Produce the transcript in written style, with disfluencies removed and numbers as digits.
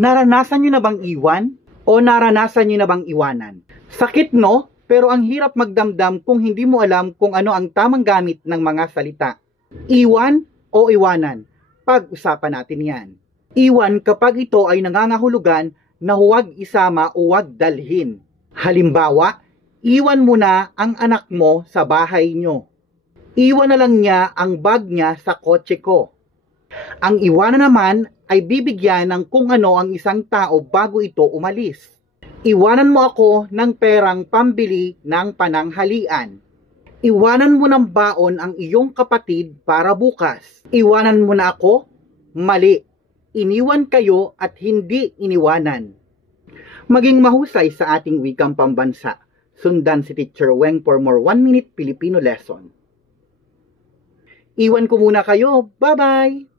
Naranasan nyo na bang iwan? O naranasan nyo na bang iwanan? Sakit no? Pero ang hirap magdamdam kung hindi mo alam kung ano ang tamang gamit ng mga salita. Iwan o iwanan? Pag-usapan natin yan. Iwan kapag ito ay nangangahulugan na huwag isama o huwag dalhin. Halimbawa, iwan mo na ang anak mo sa bahay nyo. Iwan na lang niya ang bag niya sa kotse ko. Ang iwanan naman ay bibigyan ng kung ano ang isang tao bago ito umalis. Iwanan mo ako ng perang pambili ng pananghalian. Iwanan mo ng baon ang iyong kapatid para bukas. Iwanan mo na ako? Mali. Iniwan kayo at hindi iniwanan. Maging mahusay sa ating wikang pambansa. Sundan si Teacher Weng for more 1-minute Filipino lesson. Iwan ko muna kayo. Bye-bye!